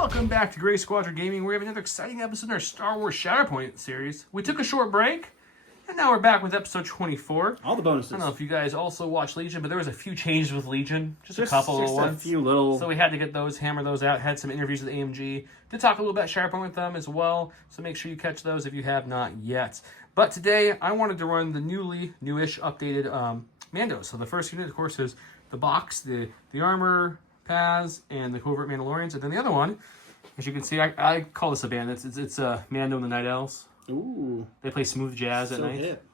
Welcome back to Gray Squadron Gaming. We have another exciting episode in our Star Wars Shatterpoint series. We took a short break, and now we're back with episode 24. All the bonuses. I don't know if you guys also watched Legion, but there was a few changes with Legion. Just a couple little ones. A few little... So we had to get those, hammer those out. Had some interviews with AMG. Did talk a little about Shatterpoint with them as well. So make sure you catch those if you have not yet. But today, I wanted to run the newish, updated Mandos. So the first unit, of course, is the box, the armor, paths, and the covert Mandalorians. And then the other one, as you can see, I call this a band. It's Mando and the Night Elves. Ooh. They play smooth jazz at night. Hip.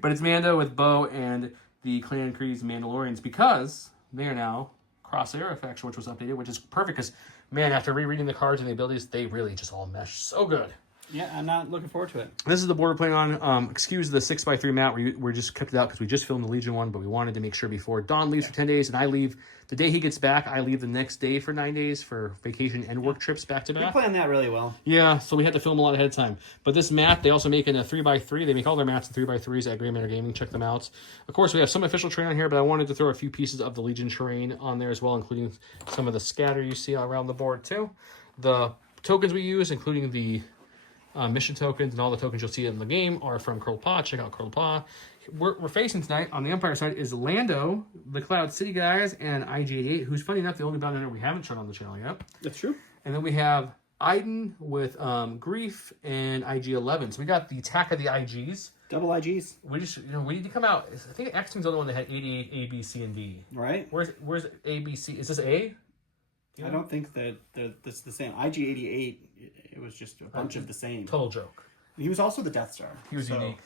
But it's Mando with Bo and the Clan Creed's Mandalorians because they are now Crosshair Effects, which was updated, which is perfect because, man, after rereading the cards and the abilities, they really just all mesh so good. Yeah, I'm not looking forward to it. This is the board we're playing on. Excuse the 6x3 map. We just kept it out because we just filmed the Legion one, but we wanted to make sure before Don leaves for 10 days and I leave the day he gets back. I leave the next day for 9 days for vacation and work trips back to back. You're playing that really well. Yeah, so we had to film a lot ahead of time. But this map, they also make in a 3x3. They make all their maps in 3x3s at Gray Matter Gaming. Check them out. Of course, we have some official terrain on here, but I wanted to throw a few pieces of the Legion terrain on there as well, including some of the scatter you see around the board too. The tokens we use, including the mission tokens and all the tokens you'll see in the game are from Curled Paw. Check out Curled Paw. We're facing tonight on the Empire side is Lando, the Cloud City guys, and IG88, who's funny enough the only bounty hunter we haven't shown on the channel yet. That's true. And then we have Iden with Grief and IG11. So we got the attack of the IGs. Double IGs. We just we need to come out. I think X-Wing's the only one that had 88 A, B, C, and D. Right. Where's A, B, C? Is this A? I don't think that that's the same. IG88, it was just a bunch of the same. Total joke. He was also the Death Star. He was unique.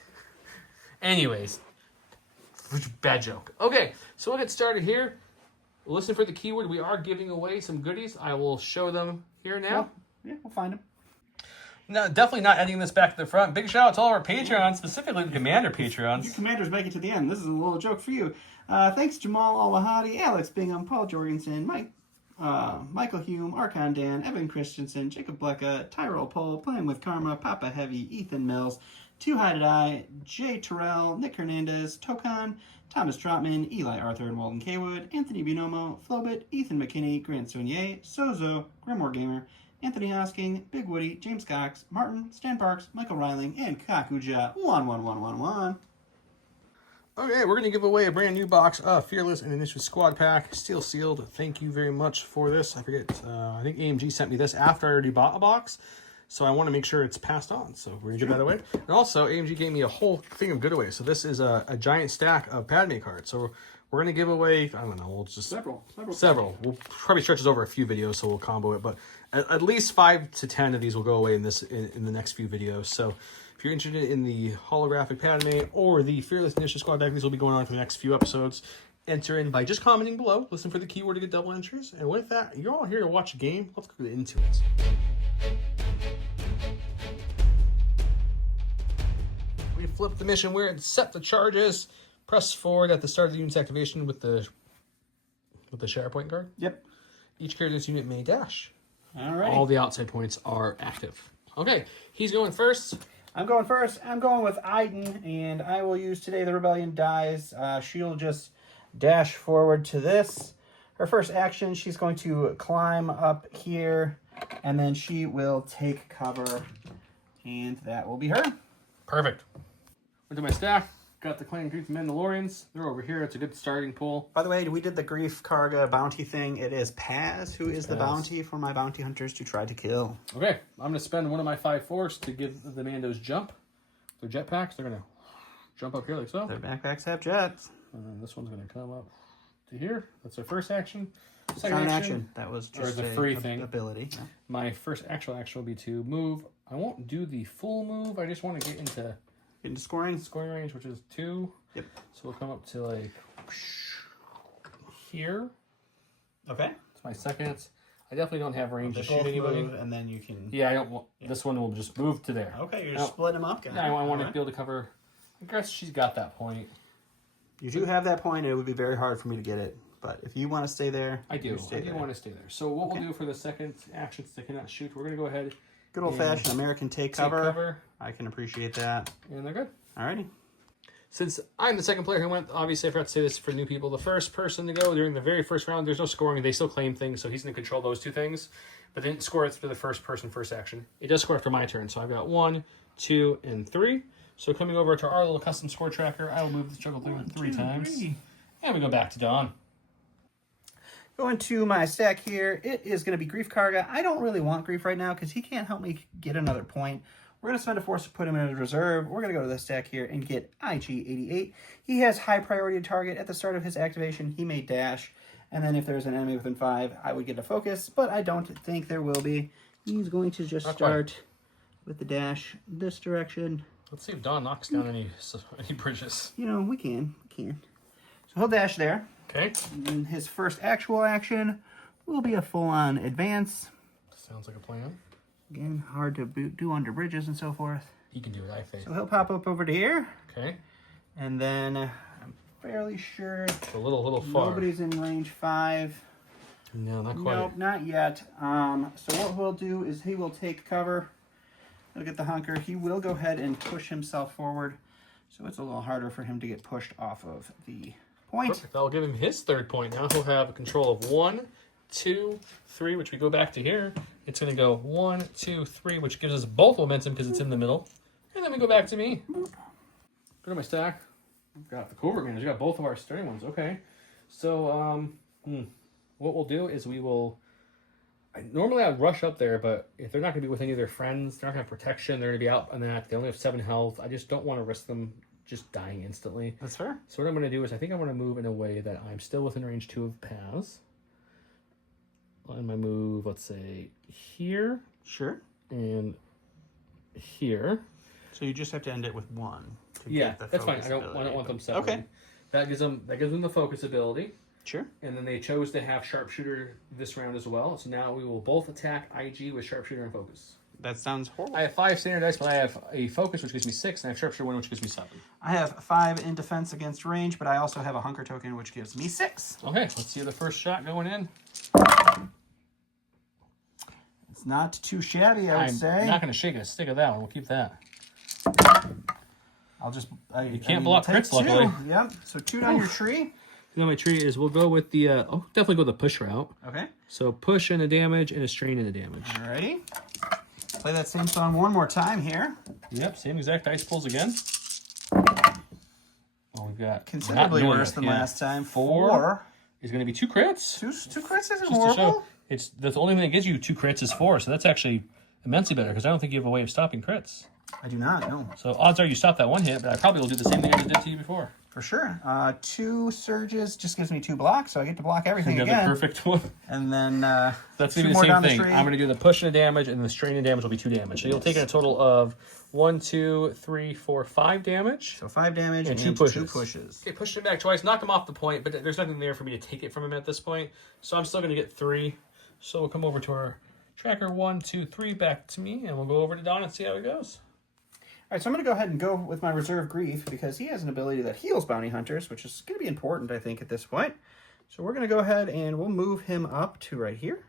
Anyways, bad joke. Okay, so we'll get started here. Listen for the keyword. We are giving away some goodies. I will show them here now. Yeah, we'll find them. No, definitely not editing this back to the front. Big shout out to all our Patreons, specifically the Commander Patreons. You Commanders make it to the end. This is a little joke for you. Thanks Jamal Al-Wahadi, Alex Bingham, Paul Jorgensen, Michael Hume, Archon Dan, Evan Christensen, Jacob Blecka, Tyrell Pohl, Playing with Karma, Papa Heavy, Ethan Mills, Two Hided Eye, Jay Terrell, Nick Hernandez, Tokan, Thomas Trotman, Eli Arthur and Walton Kaywood, Anthony Binomo, Flobit, Ethan McKinney, Grant Saunier, Sozo, Grimoire Gamer, Anthony Hosking, Big Woody, James Cox, Martin, Stan Parks, Michael Reiling, and Kakuja 11111. Okay, we're going to give away a brand new box of Fearless and Initiative Squad Pack, steel sealed. Thank you very much for this. I forget, I think AMG sent me this after I already bought a box, so I want to make sure it's passed on. So we're going to give that away. And also, AMG gave me a whole thing of giveaways. So this is a giant stack of Padme cards. So we're going to give away, I don't know, we'll just... Several. We'll probably stretch this over a few videos, so we'll combo it. But at least 5 to 10 of these will go away in the next few videos. So... if you're interested in the holographic Padme or the Fearless Initiative Squad deck, these will be going on for the next few episodes. Enter in by just commenting below. Listen for the keyword to get double entries. And with that, you're all here to watch a game. Let's get into it. We flip the mission where it set the charges. Press forward at the start of the unit's activation with the Shatterpoint card. Yep. Each character in this unit may dash. All right. All the outside points are active. Okay, he's going first. I'm going first. I'm going with Iden, and I will use today the Rebellion dies. She'll just dash forward to this. Her first action, she's going to climb up here, and then she will take cover, and that will be her. Perfect. Went to my stack. Got the Clan Grief Mandalorians. They're over here. It's a good starting pool. By the way, we did the Grief Karga bounty thing. It is Paz who is the bounty for my bounty hunters to try to kill. Okay, I'm going to spend one of my 5 force to give the Mandos jump. Their jetpacks, they're going to jump up here like so. Their backpacks have jets. And then this one's going to come up to here. That's their first action. It's not an action. That was just a free thing. Ability. Yeah. My first actual action will be to move. I won't do the full move. I just want to get into scoring range, which is 2. Yep. So we'll come up to like here. Okay. It's my second. I definitely don't have range to shoot anybody. And then you can... yeah, I don't want... yeah. This one will just move to there. Okay, you're just splitting them up, guys. Yeah, I want to be able to cover... I guess she's got that point. You do have that point. It would be very hard for me to get it. But if you want to stay there... I do. I do want to stay there. So what we'll do for the second action, since they cannot shoot, we're going to go ahead... good old-fashioned American take cover. I can appreciate that. And they're good. Alrighty. Since I'm the second player who went, obviously I forgot to say this for new people. The first person to go during the very first round, there's no scoring. They still claim things, so he's going to control those two things. But they didn't score it for the first person, first action. It does score after my turn, so I've got 1, 2, and 3. So coming over to our little custom score tracker, I will move the struggle through 3 times. 3. And we go back to Dawn. Going to my stack here, it is going to be Grief Karga. I don't really want Grief right now because he can't help me get another point. We're going to spend a force to put him in a reserve. We're going to go to the stack here and get IG-88. He has high priority target. At the start of his activation, he may dash. And then if there's an enemy within 5, I would get a focus. But I don't think there will be. He's going to just start with the dash this direction. Let's see if Dawn knocks down any bridges. You know, we can. So he'll dash there. Okay. And his first actual action will be a full-on advance. Sounds like a plan. Again, hard to do under bridges and so forth. He can do it, I think. So he'll pop up over to here. Okay. And then I'm fairly sure it's a little far. Nobody's in range 5. No, not quite. Nope, not yet. So what we'll do is he will take cover. Look at the hunker. He will go ahead and push himself forward. So it's a little harder for him to get pushed off of the point. Perfect. That'll give him his 3rd point. Now he'll have control of 1, 2, 3, which we go back to here. It's going to go 1, 2, 3, which gives us both momentum because it's in the middle. And then we go back to me. Go to my stack. I've got the Covert Mandos. We got both of our starting ones. Okay. So, what we'll do is we will... Normally I'd rush up there, but if they're not going to be with any of their friends, they're not going to have protection, they're going to be out on that. They only have 7 health. I just don't want to risk them just dying instantly. That's fair. So what I'm going to do is I think I'm going to move in a way that I'm still within range 2 of Paz. And my move, let's say, here. Sure. And here. So you just have to end it with 1. Yeah, that's fine. I don't want them separated. Okay. That gives them the focus ability. Sure. And then they chose to have Sharpshooter this round as well. So now we will both attack IG with Sharpshooter and Focus. That sounds horrible. I have 5 standard dice, but I have a Focus, which gives me 6, and I have Sharpshooter 1, which gives me 7. I have 5 in defense against range, but I also have a hunker token, which gives me 6. Okay, let's see the first shot going in. It's not too shabby, I would say. I'm not going to shake a stick of that one. We'll keep that. I'll just... You can't block crits, luckily. Yep, so 2 on your tree. You know, my tree is we'll go with the... definitely go the push route. Okay. So push and a damage and a strain and a damage. Alrighty. Play that same song one more time here. Yep, same exact dice pulls again. Oh, we've got... Considerably worse than last time. 4 is going to be 2 crits. 2 crits isn't horrible. It's the only thing that gives you 2 crits is 4, so that's actually immensely better because I don't think you have a way of stopping crits. I do not, no. So odds are you stop that 1 hit, but I probably will do the same thing I just did to you before. For sure. 2 surges just gives me 2 blocks, so I get to block everything again. The perfect one. And then that's going to be the same thing. I'm going to do the push and the damage, and the strain and damage will be 2 damage. So you'll take a total of 1, 2, 3, 4, 5 damage. So 5 damage and 2 pushes. 2 pushes. Okay, pushed him back twice, knocked him off the point, but there's nothing there for me to take it from him at this point. So I'm still going to get 3. So we'll come over to our tracker. 1, 2, 3, back to me, and we'll go over to Don and see how it goes. All right, so I'm going to go ahead and go with my Reserve Grief because he has an ability that heals bounty hunters, which is going to be important, I think, at this point. So we're going to go ahead and we'll move him up to right here.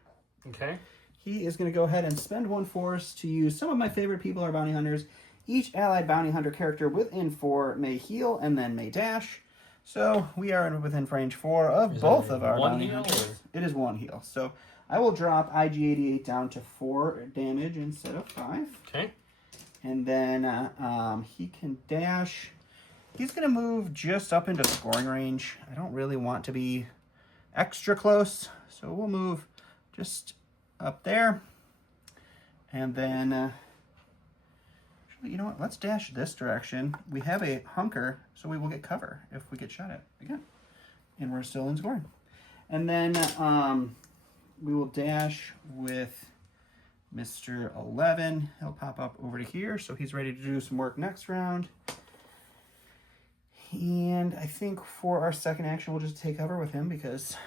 Okay. He is going to go ahead and spend 1 force to use some of my favorite people are bounty hunters. Each allied bounty hunter character within 4 may heal and then may dash. So we are within range 4 of both of our bounty hunters. It is 1 heal. So I will drop IG-88 down to 4 damage instead of 5. Okay. And then he can dash. He's going to move just up into scoring range. I don't really want to be extra close. So we'll move just up there. And then, actually, you know what? Let's dash this direction. We have a hunker, so we will get cover if we get shot at again. And we're still in scoring. And then we will dash with Mr. 11, he'll pop up over to here, so he's ready to do some work next round. And I think for our second action, we'll just take cover with him because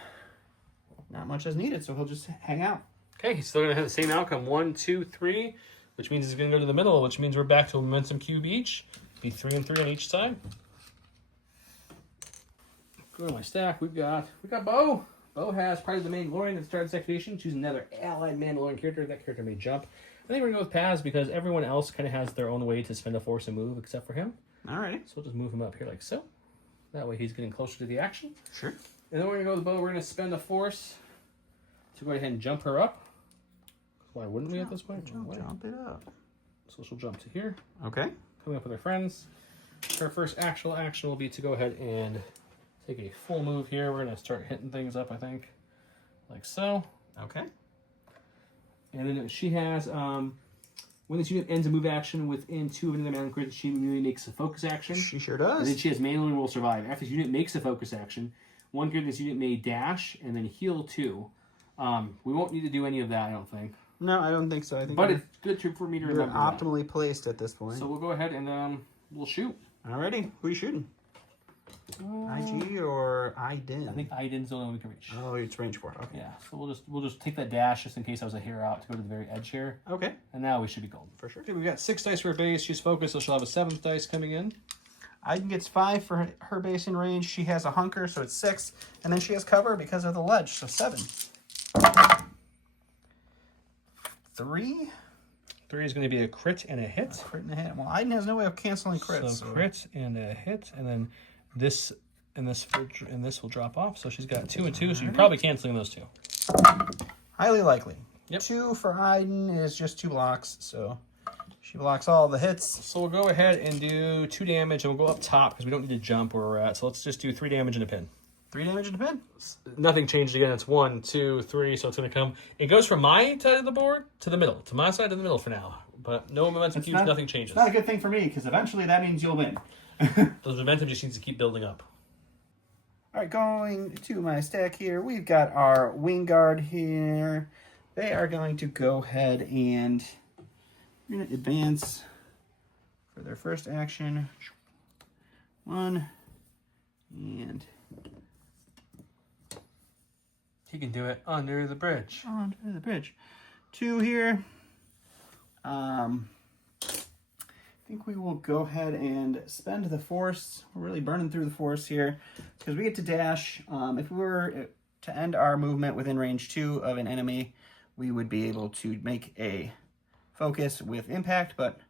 not much is needed, so he'll just hang out. Okay, he's still going to have the same outcome. 1, 2, 3, which means he's going to go to the middle, which means we're back to a momentum cube each. Be 3 and 3 on each side. Go to my stack. We've got Bo. Bo has probably the Mandalorian that starts activation. Choose another allied Mandalorian character. That character may jump. I think we're going to go with Paz because everyone else kind of has their own way to spend a force and move except for him. Alrighty. So we'll just move him up here like so. That way he's getting closer to the action. Sure. And then we're going to go with the bow. We're going to spend a force to go ahead and jump her up. Why wouldn't we at this point? Jump it up. So she'll jump to here. Okay. Coming up with her friends. Her first actual action will be to go ahead and take a full move here. We're going to start hitting things up, I think. Like so. Okay. And then she has, when this unit ends a move action within 2 of another Mandalorian creature, she immediately makes a focus action. She sure does. And then she has Mandalorian will survive. After this unit makes a focus action, one character in this unit may dash and then heal 2. We won't need to do any of that, I don't think. No, I don't think so. I think But it's good for me to you're remember optimally placed at this that. point. So we'll go ahead and we'll shoot. Alrighty. Who are you shooting? IG or Iden? I think Iden's the only one we can reach. Oh, it's range 4. Okay. Yeah, so we'll just take that dash just in case I was a hair out to go to the very edge here. Okay. And now we should be golden. For sure. Okay, we've got 6 dice for her base. She's focused, so she'll have a 7th dice coming in. Iden gets 5 for her base in range. She has a hunker, so it's 6. And then she has cover because of the ledge, so 7. 3. 3 is going to be a crit and a hit. Crit and a hit. Well, Iden has no way of canceling crits. So crit and a hit, and then this and this will drop off. So she's got 2 and 2, so you're probably canceling those 2. Highly likely. Yep. 2 for Iden is just 2 blocks, so she blocks all the hits. So we'll go ahead and do 2 damage, and we'll go up top because we don't need to jump where we're at. So let's just do 3 damage and a pin. 3 damage and a pin. Nothing changed again. It's 1, 2, 3. So it's going to come. It goes from my side of the board to the middle, to my side to the middle for now. But no momentum cubes. Nothing changes. It's not a good thing for me because eventually that means you'll win. Those momentum just needs to keep building up. All right, going to my stack here, we've got our wing guard here. They are going to go ahead and we're going to advance for their first action. 1 and He can do it under the bridge. onto the bridge. 2 here. I think we will go ahead and spend the force. We're really burning through the force here because we get to dash. If we were to end our movement within range 2 of an enemy, we would be able to make a focus with impact, but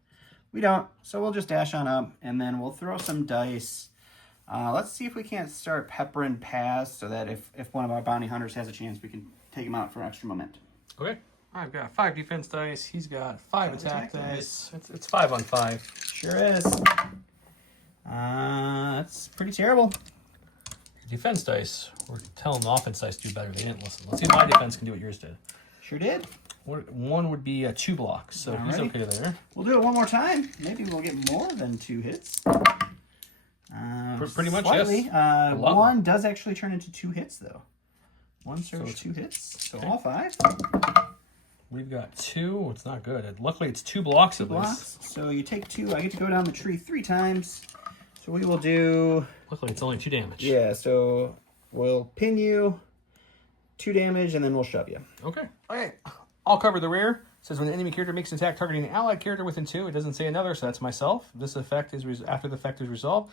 we don't. So we'll just dash on up and then we'll throw some dice. Let's see if we can't start peppering Paz so that if one of our bounty hunters has a chance, we can take him out for extra momentum. Okay. I've got 5 defense dice. He's got 5 attack dice. It's 5 on 5. Sure is. That's pretty terrible. Defense dice. We're telling the offense dice to do better. They didn't listen. Let's see if my defense can do what yours did. Sure did. One would be 2 blocks, so he's okay there. We'll do it one more time. Maybe we'll get more than 2 hits. Pretty much, slightly. yes. 1 does actually turn into 2 hits, though. 1 serves So 2 hits, so okay. all 5. We've got 2. It's not good. Luckily, it's 2 blocks at least. So you take 2. I get to go down the tree 3 times. So we will do... Luckily, it's only 2 damage. Yeah, so we'll pin you, 2 damage, and then we'll shove you. Okay. Okay. I'll cover the rear. It says when an enemy character makes an attack targeting an allied character within 2, it doesn't say another, so that's myself. This effect is after the effect is resolved.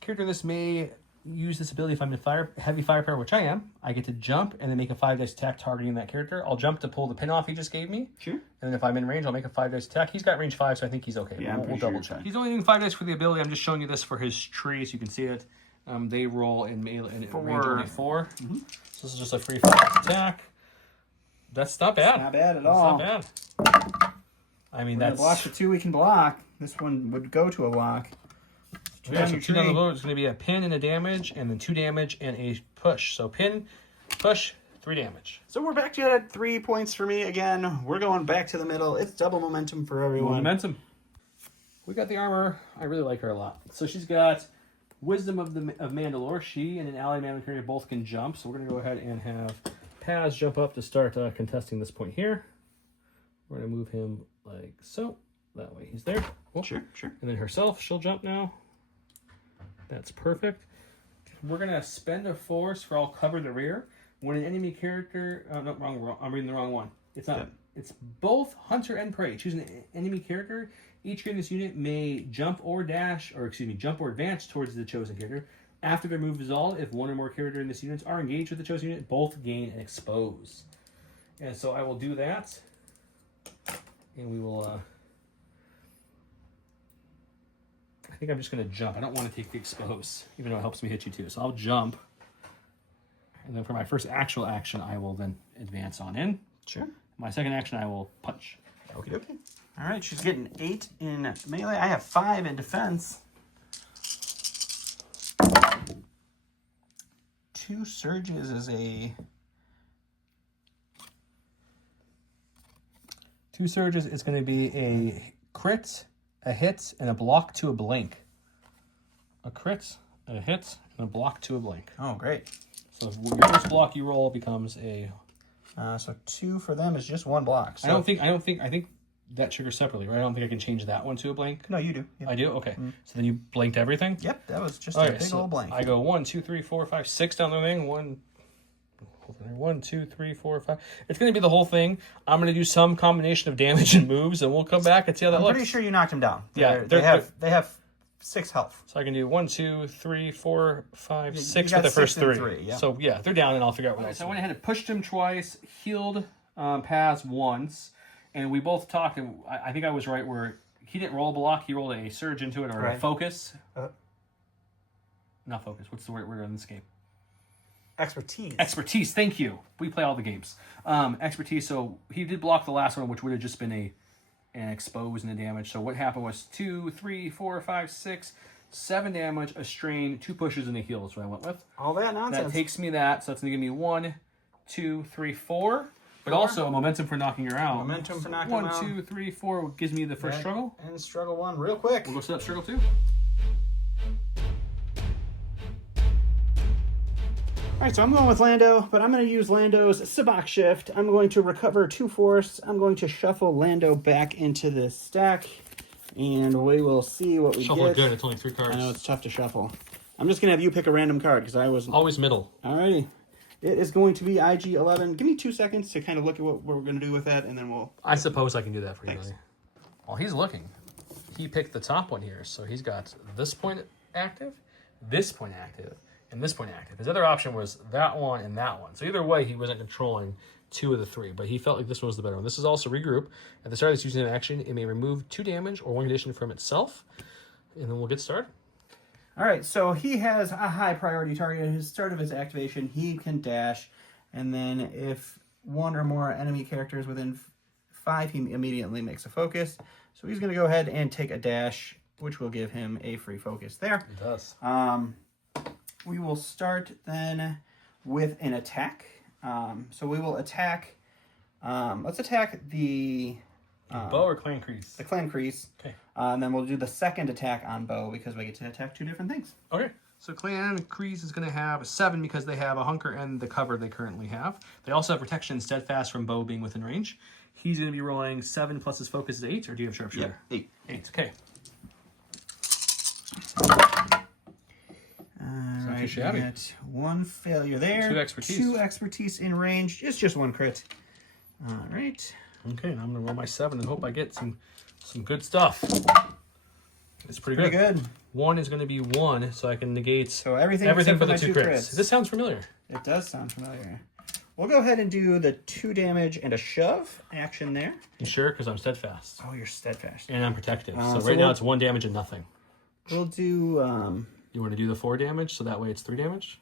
Character this may use this ability if I'm in heavy firepower, which I am. I get to jump and then make a 5 dice attack targeting that character. I'll jump to pull the pin off he just gave me. Sure. And then if I'm in range, I'll make a 5 dice attack. He's got range 5, so I think he's okay. Yeah, we'll double check. He's only doing 5 dice for the ability. I'm just showing you this for his tree so you can see it. They roll in range only 4. Mm-hmm. So this is just a free 5 attack. That's not bad. Not bad at all. That's not bad. I mean, that's... block the 2 we can block. This one would go to a block. Yeah, so 2 down the board is going to be a pin and a damage, and then 2 damage and a push. So pin, push, 3 damage. So we're back to at 3 points for me again. We're going back to the middle. It's double momentum for everyone. Momentum. We got the armor. I really like her a lot. So she's got Wisdom of Mandalore. She and an allied Mandalorian character both can jump. So we're going to go ahead and have Paz jump up to start contesting this point here. We're going to move him like so. That way he's there. Oh. Sure. And then herself, she'll jump now. That's perfect. We're going to spend a force for I'll cover the rear. When an enemy character... no, wrong. I'm reading the wrong one. It's not. Okay. It's both hunter and prey. Choose an enemy character. Each character in this unit may jump or advance towards the chosen character. After their move is all, if one or more characters in this unit are engaged with the chosen unit, both gain an expose. And so I will do that. And we will... I think I'm just going to jump. I don't want to take the expose, even though it helps me hit you too. So I'll jump. And then for my first actual action, I will then advance on in. Sure. My second action, I will punch. Okay. All right, she's getting 8 in melee. I have 5 in defense. 2 surges is a... 2 surges is going to be a crit, a hit, and a block to a blink. A crit, a hit, and a block to a blink. Oh, great. So your first block you roll becomes a... So 2 for them is just 1 block. So... I think that triggers separately, right? I don't think I can change that one to a blank. No, you do. Yep. I do? Okay. So then you blanked everything? Yep, that was just a big old blank. I go 1, 2, 3, 4, 5, 6 down the thing. 1, 2, 3, 4, 5. It's going to be the whole thing. I'm going to do some combination of damage and moves, and we'll come back and see how that looks. I'm pretty sure you knocked him down. Yeah, they have 6 health. So I can do 1, 2, 3, 4, 5, 6 got for the first 6 and 3. 3, yeah. So yeah, they're down, and I'll figure out what else. So I went ahead and pushed him twice, healed Paz once, and we both talked, and I think I was right where he didn't roll a block, he rolled a surge into it, or a focus. Not focus, what's the word in this game? Expertise. Expertise, thank you. We play all the games. Expertise, so he did block the last one, which would have just been an expose and a damage. So what happened was 2, 3, 4, 5, 6, 7 damage, a strain, 2 pushes, and a heal is what I went with. All that nonsense. That takes me that, so that's going to give me 1, 2, 3, 4. But also a momentum for knocking her out. Momentum for knocking her out. 1, 2, 3, 4 gives me the first struggle. And struggle 1 real quick. We'll go set up struggle 2. All right, so I'm going with Lando, but I'm going to use Lando's Sabak Shift. I'm going to recover 2 force. I'm going to shuffle Lando back into this stack, and we will see what we Shuffle get. good, it's only 3 cards. I know, it's tough to shuffle. I'm just going to have you pick a random card, because I was... Always middle. All righty. It is going to be IG-11. Give me 2 seconds to kind of look at what we're going to do with that, and then we'll... I suppose I can do that for you. Thanks. While he's looking, he picked the top one here, so he's got this point active, this point active, and this point active. His other option was that one and that one. So either way, he wasn't controlling 2 of the 3, but he felt like this one was the better one. This is also regroup. At the start of this using an action, it may remove 2 damage or 1 condition from itself, and then we'll get started. All right, so he has a high priority target. At the start of his activation, he can dash, and then if 1 or more enemy characters within 5, he immediately makes a focus. So he's going to go ahead and take a dash, which will give him a free focus there. It does. We will start then with an attack. So we will attack. Let's attack the Bow or clan crease? The clan crease. Okay. And then we'll do the second attack on Bow because we get to attack 2 different things. Okay. So clan crease is going to have 7 because they have a hunker and the cover they currently have. They also have protection steadfast from Bow being within range. He's going to be rolling 7 plus his focus is 8, or do you have sharpshooter? Yep, 8. Okay. All right, shabby. we got 1 failure there. 2 expertise. 2 expertise in range. It's just 1 crit. All right. Okay, and I'm going to roll my 7 and hope I get some good stuff. It's pretty good. 1 is going to be 1, so I can negate So everything for the my 2 crits. This sounds familiar. It does sound familiar. We'll go ahead and do the 2 damage and a shove action there. You sure? Because I'm steadfast. Oh, you're steadfast. And I'm protective. So so right now we'll- it's 1 damage and nothing. We'll do... You want to do the 4 damage, so that way it's 3 damage?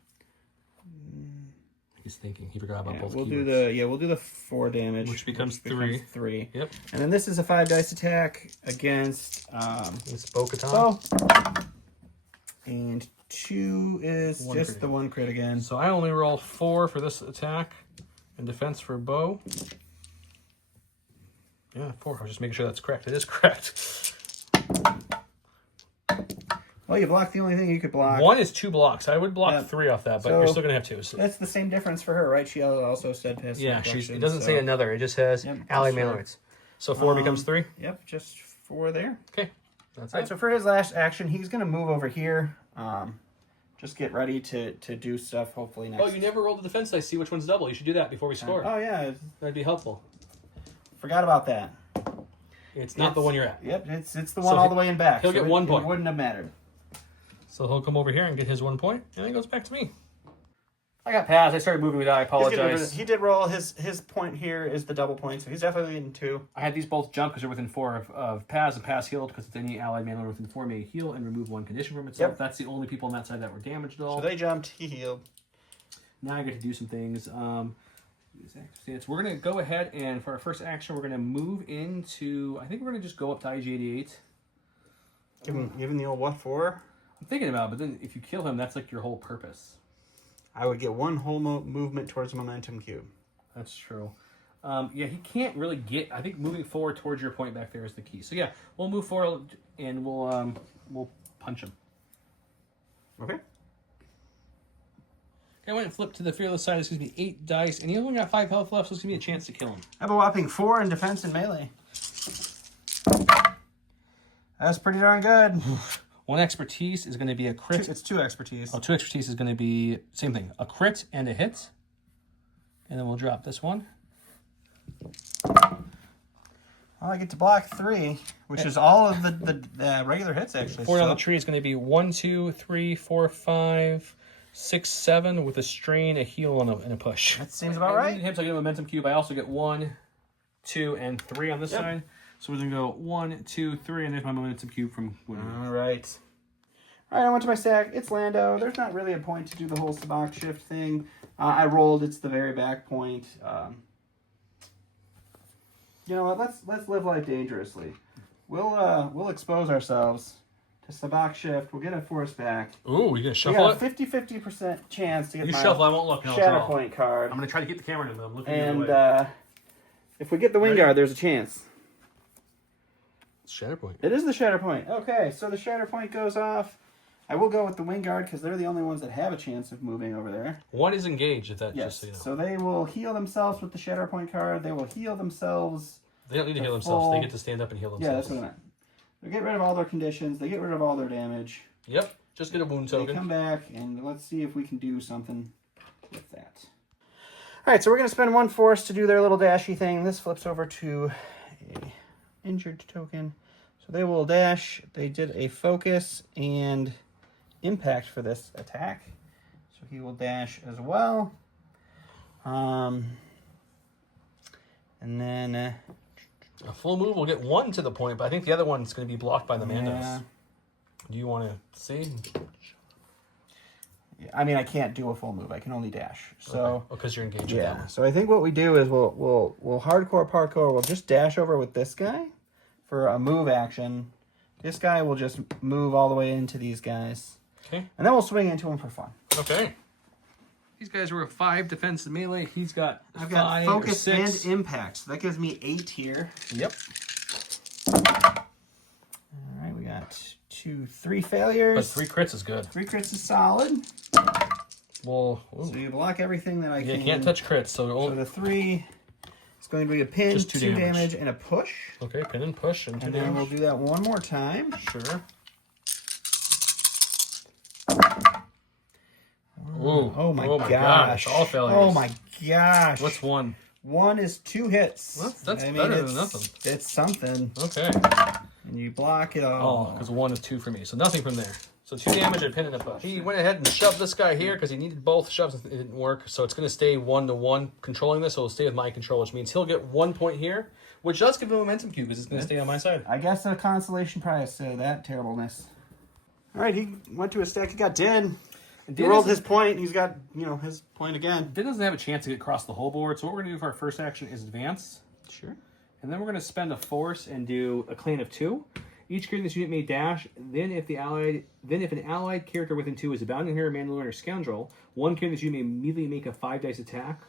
He's thinking. He forgot about both we'll keywords. do the 4 damage, Which becomes 3. 3. Yep. And then this is a 5 dice attack against It's Bo-Katan. Bow. And 2 is One just crit. the 1 crit again. So I only roll 4 for this attack and defense for Bo. Yeah, 4. I was just making sure that's correct. It is correct. Well, you blocked the only thing you could block. 1 is 2 blocks. I would block Yeah. 3 off that, but So- you're still going to have 2. So, That's the same difference for her, right? She also steadfast. yeah, reflection, it doesn't so- say another. It just says Yep, ally that's Mandalorians. So 4 becomes 3? Yep, just 4 there. Okay. That's All right, it. so for his last action, he's going to move over here. Just get ready to do stuff, hopefully, next. Oh, you never rolled the defense dice. See which one's double. You should do that before we score. Oh, yeah. That'd be helpful. Forgot about that. It's not the one you're at. Yep, it's the one all the way in back. he'll get 1 point. It wouldn't have mattered. So he'll come over here and get his 1 point, and then it goes back to me. I got passed. I started moving with that. I apologize. He did roll. His point here is the double point, so he's definitely getting 2. I had these both jump because they're within 4 of Paz, and Paz healed because any allied Mandalorian within 4 may heal and remove 1 condition from itself. Yep. That's the only people on that side that were damaged at all. So they jumped. He healed. Now I get to do some things. We're going to go ahead and for our first action, we're going to move into. I think we're going to just go up to IG-88. Give him the old what for? I'm thinking about it, but then if you kill him, that's like your whole purpose. I would get 1 whole movement towards the momentum cube. That's true. Yeah, he can't really get. I think moving forward towards your point back there is the key. So yeah, we'll move forward and we'll punch him. Okay. I went and flipped to the fearless side. It's going to be 8 dice, and he only got 5 health left, so it's going to be a chance to kill him. I have a whopping 4 in defense and melee. That's pretty darn good. 1 expertise is going to be a crit. It's 2 expertise. Oh, 2 expertise is going to be same thing, a crit and a hit. And then we'll drop this one. Well, I get to block 3, which is all of the regular hits actually. 4 on the tree is going to be 1, 2, 3, 4, 5, 6, 7 with a strain, a heal, and a push. That seems about right. Him, so I get a momentum cube. I also get 1, 2, and 3 on this side. So we're going to go 1, 2, 3, and there's my momentum cube from winning. All right. All right, I went to my stack. It's Lando. There's not really a point to do the whole sabak shift thing. I rolled. It's the very back point. You know what? Let's live life dangerously. We'll expose ourselves to sabak shift. We'll get a force back. Ooh, you gonna We shuffle got a 50% chance to get You my shuffle. I won't look. Shatterpoint card. I'm gonna try to get the camera to them. Looking And if we get the Wingard, there's a chance. Shatterpoint. It is the Shatterpoint. Okay, so the Shatterpoint goes off. I will go with the Wingard because they're the only ones that have a chance of moving over there. 1 is engaged. If that Yes. just so you know. So they will heal themselves with the Shatterpoint card. They will heal themselves. They don't need to heal themselves. They get to stand up and heal themselves. Yeah, that's what I meant. They get rid of all their conditions. They get rid of all their damage. Yep. Just get a wound token. They come back, and let's see if we can do something with that. All right, so we're going to spend 1 force to do their little dashy thing. This flips over to a injured token. So they will dash. They did a focus and impact for this attack. So he will dash as well. And then... A full move will get 1 to the point, but I think the other one's going to be blocked by the Mandos. Yeah. Do you want to see? I mean, I can't do a full move. I can only dash. So because you're engaged. yeah. With them. So I think what we do is we'll hardcore parkour. We'll just dash over with this guy for a move action. This guy will just move all the way into these guys. Okay. And then we'll swing into him for fun. Okay. These guys were a 5 defense and melee. He's got I've got 5 focus or 6. and impact. So that gives me 8 here. Yep. All right, we got 3 failures. But 3 crits is good. 3 crits is solid. Well, So you block everything that I yeah, can. you can't touch crits. So the 3 is going to be a pin, Just 2 2 damage, and a push. Okay, pin and push and 2 And then we'll damage. do that one more time. Sure. Ooh. Oh my gosh. gosh. All failures. Oh my gosh. What's 1? 1 is 2 hits. Well, that's better than nothing. It's something. Okay. And you block it Oh, all. because 1 is 2 for me. So nothing from there. So 2 damage and pin and a push. He went ahead and shoved this guy here because he needed both shoves. It didn't work. So it's going to stay 1-to-1 controlling this. So it'll stay with my control, which means he'll get 1 point here, which does give him a momentum cube because it's going to stay on my side. I guess a consolation prize to that terribleness. All right, he went to his stack. He got Din. He rolled his point. He's got, his point again. Din doesn't have a chance to get across the whole board. So what we're going to do for our first action is advance. Sure. And then we're going to spend a force and do a clan of 2. Each creature in this unit may dash. Then if an allied character within 2 is a bounding hero, Mandalorian, or scoundrel, 1 character in this unit may immediately make a 5 dice attack,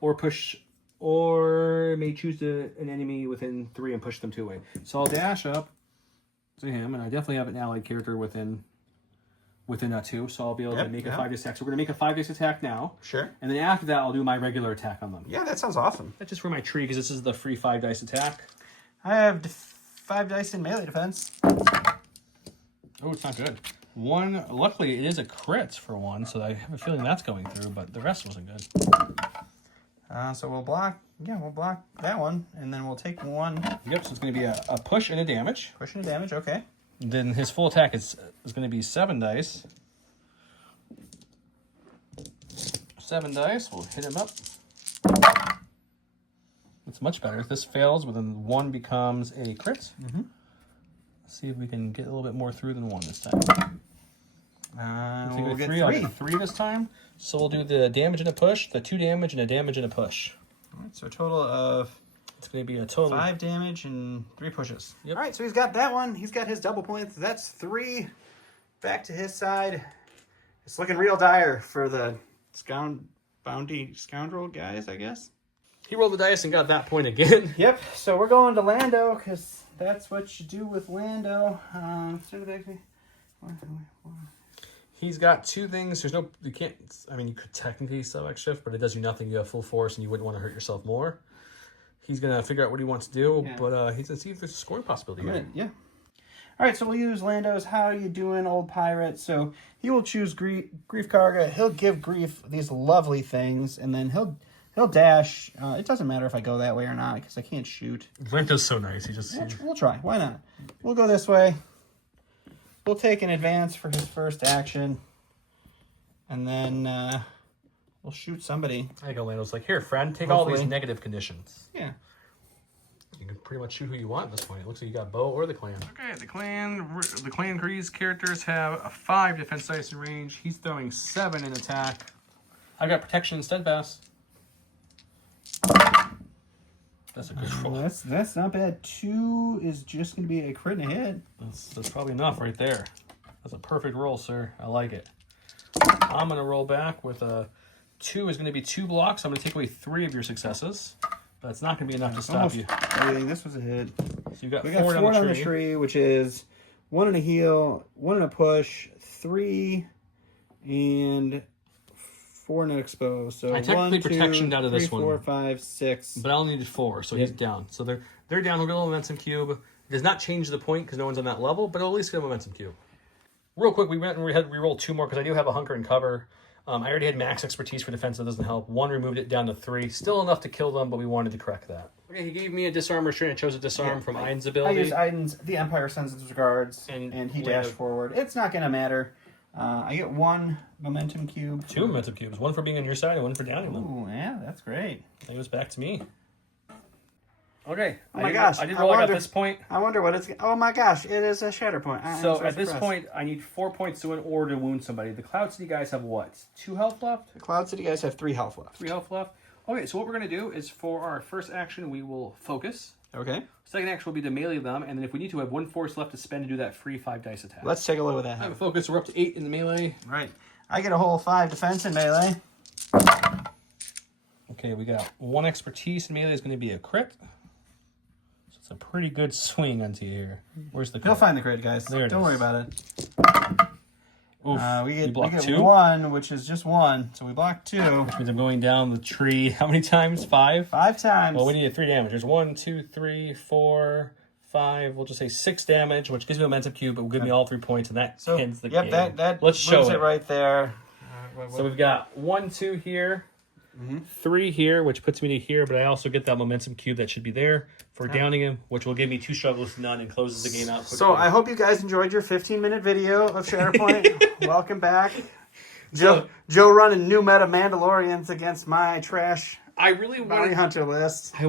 or push, or may choose an enemy within 3 and push them 2 away. So I'll dash up to him, and I definitely have an allied character within that 2, so I'll be able to make a 5 dice attack. So we're gonna make a 5 dice attack now. Sure. And then after that, I'll do my regular attack on them. Yeah, that sounds awesome. That's just for my tree because this is the free 5 dice attack. I have 5 dice in melee defense. Oh, it's not good. 1, luckily it is a crit for 1, so I have a feeling that's going through, but the rest wasn't good. So we'll block that one, and then we'll take 1. Yep, so it's going to be a push and a damage. Push and damage, okay. Then his full attack is going to be 7 dice. 7 dice. We'll hit him up. It's much better. If this fails, well, then 1 becomes a crit. Mm-hmm. Let's see if we can get a little bit more through than 1 this time. We'll get 3. I'll get 3 this time. So we'll do the damage and a push, the 2 damage, and a damage and a push. All right, so a total of... It's going to be a total 5 damage and 3 pushes. Yep. All right, so he's got that one. He's got his double points. That's 3 back to his side. It's looking real dire for the bounty scoundrel guys, I guess. He rolled the dice and got that point again. Yep, so we're going to Lando because that's what you do with Lando. He's got 2 things. There's no, you can't, I mean, you could technically select shift, but it does you nothing. You have full force and you wouldn't want to hurt yourself more. He's going to figure out what he wants to do, but he's going to see if there's a scoring possibility here. Yeah. All right, so we'll use Lando's How You Doing, Old Pirate. So he will choose Grief Karga. He'll give Grief these lovely things, and then he'll dash. It doesn't matter if I go that way or not because I can't shoot. Lando's so nice. He just We'll try. Why not? We'll go this way. We'll take an advance for his first action, and then we'll shoot somebody. I go Lando's like, here, friend, take Hopefully. all these negative conditions. Yeah. You can pretty much shoot who you want at this point. It looks like you got Bo or the clan. Okay, the clan Grease characters have a 5 defense dice in range. He's throwing 7 in attack. I got protection and steadfast. That's a good roll. That's not bad. 2 is just going to be a crit and a hit. That's probably enough right there. That's a perfect roll, sir. I like it. I'm going to roll back with a 2 is going to be 2 blocks. I'm going to take away 3 of your successes. But it's not going to be enough to stop you. Everything. This was a hit. So you got We 4 got 4 on the tree, which is 1 in a heal, 1 in a push, 3, and 4 in an exposed. So I technically 1, 2, protection down to 3, this one. 4, 5, 6. But I only needed 4, so he's down. So they're down. We'll get a momentum cube. It does not change the point because no one's on that level, but it'll at least get a momentum cube. Real quick, we went and we rolled 2 more because I do have a hunker and cover. I already had max expertise for defense, so that doesn't help. 1 removed it down to 3. Still enough to kill them, but we wanted to correct that. Okay, he gave me a disarm restraint. I chose a disarm from Iden's ability. I used Iden's The Empire Sends Its Regards, and he Lando. dashed forward. It's not going to matter. I get 1 momentum cube. 2 momentum cubes. 1 for being on your side and 1 for downing them. Ooh, yeah, that's great. I think it was back to me. Okay. Oh my gosh. I did roll at this point. I wonder what it's... Oh my gosh, it is a Shatterpoint. So at this point, I need 4 points to win or to wound somebody. The Cloud City guys have what? 2 health left? The Cloud City guys have 3 health left. 3 health left. Okay, so what we're going to do is for our first action, we will focus. Okay. Second action will be to melee them, and then if we need to, have 1 force left to spend to do that free 5 dice attack. Let's take a look at I that. have a focus, so we're up to 8 in the melee. Right. I get a whole 5 defense in melee. Okay, we got 1 expertise in melee is going to be a crit. So it's a pretty good swing onto you here. Where's the crit? He'll find the crit, guys. There it Don't is. worry about it. Oof. We You get blocked 2. 1, which is just 1. So we block 2. Which means I'm going down the tree. How many times? 5? 5 times. Well, we needed 3 damage. There's 1, 2, 3, 4, 5. We'll just say 6 damage, which gives me a momentum cube, but will give me all 3 points, and that ends the game. That Let's show moves it right there. So we've got 1, 2 here, 3 here, which puts me to here, but I also get that momentum cube that should be there for downing him, which will give me 2 struggles to none and closes the game out quickly. So I hope you guys enjoyed your 15-minute video of Shatterpoint. Welcome back. Joe running new meta Mandalorians against my trash I really bounty wanted. hunter list. I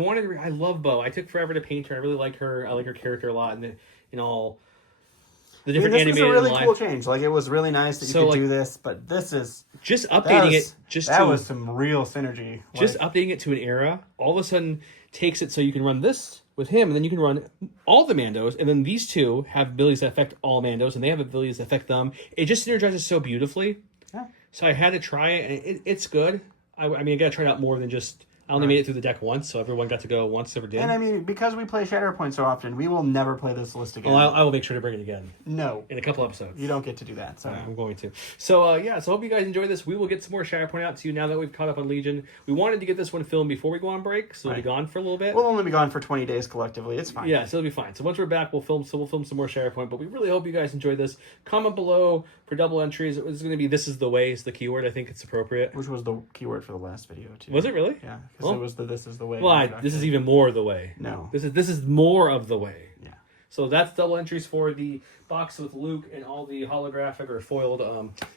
love Bo. I took forever to paint her. I really like her. I like her character a lot, and the different This was animated a really live. cool change. Like, it was really nice that you So, could do this, but this is... Just updating it. That was some real synergy. Just updating it to an era, all of a sudden takes it so you can run this with him, and then you can run all the Mandos, and then these 2 have abilities that affect all Mandos, and they have abilities that affect them. It just synergizes so beautifully. Yeah. So I had to try it, and it's good. I mean, I got to try it out more than just... I only made it through the deck once, so everyone got to go once ever did. And I mean, because we play Shatterpoint so often, we will never play this list again. Well, I will make sure to bring it again No. in a couple episodes. You don't get to do that. So. I'm going to. So, so hope you guys enjoy this. We will get some more Shatterpoint out to you now that we've caught up on Legion. We wanted to get this one filmed before we go on break, so we'll be gone for a little bit. We'll only be gone for 20 days collectively. It's fine. Yeah, so it'll be fine. So once we're back, we'll film some more Shatterpoint, but we really hope you guys enjoyed this. Comment below for double entries. It was going to be "This is the way" is the keyword. I think it's appropriate. Which was the keyword for the last video, too. Was it really? Yeah, because it was the "This is the way." Well, this is even more the way. No. This is more of the way. Yeah. So that's double entries for the box with Luke and all the holographic or foiled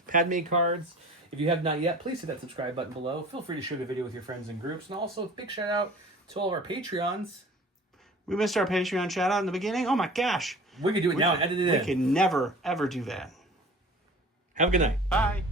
Padme cards. If you have not yet, please hit that subscribe button below. Feel free to share the video with your friends and groups. And also, big shout out to all of our Patreons. We missed our Patreon shout out in the beginning. Oh my gosh. We can do it now and edit it in. We can never, ever do that. Have a good night. Bye.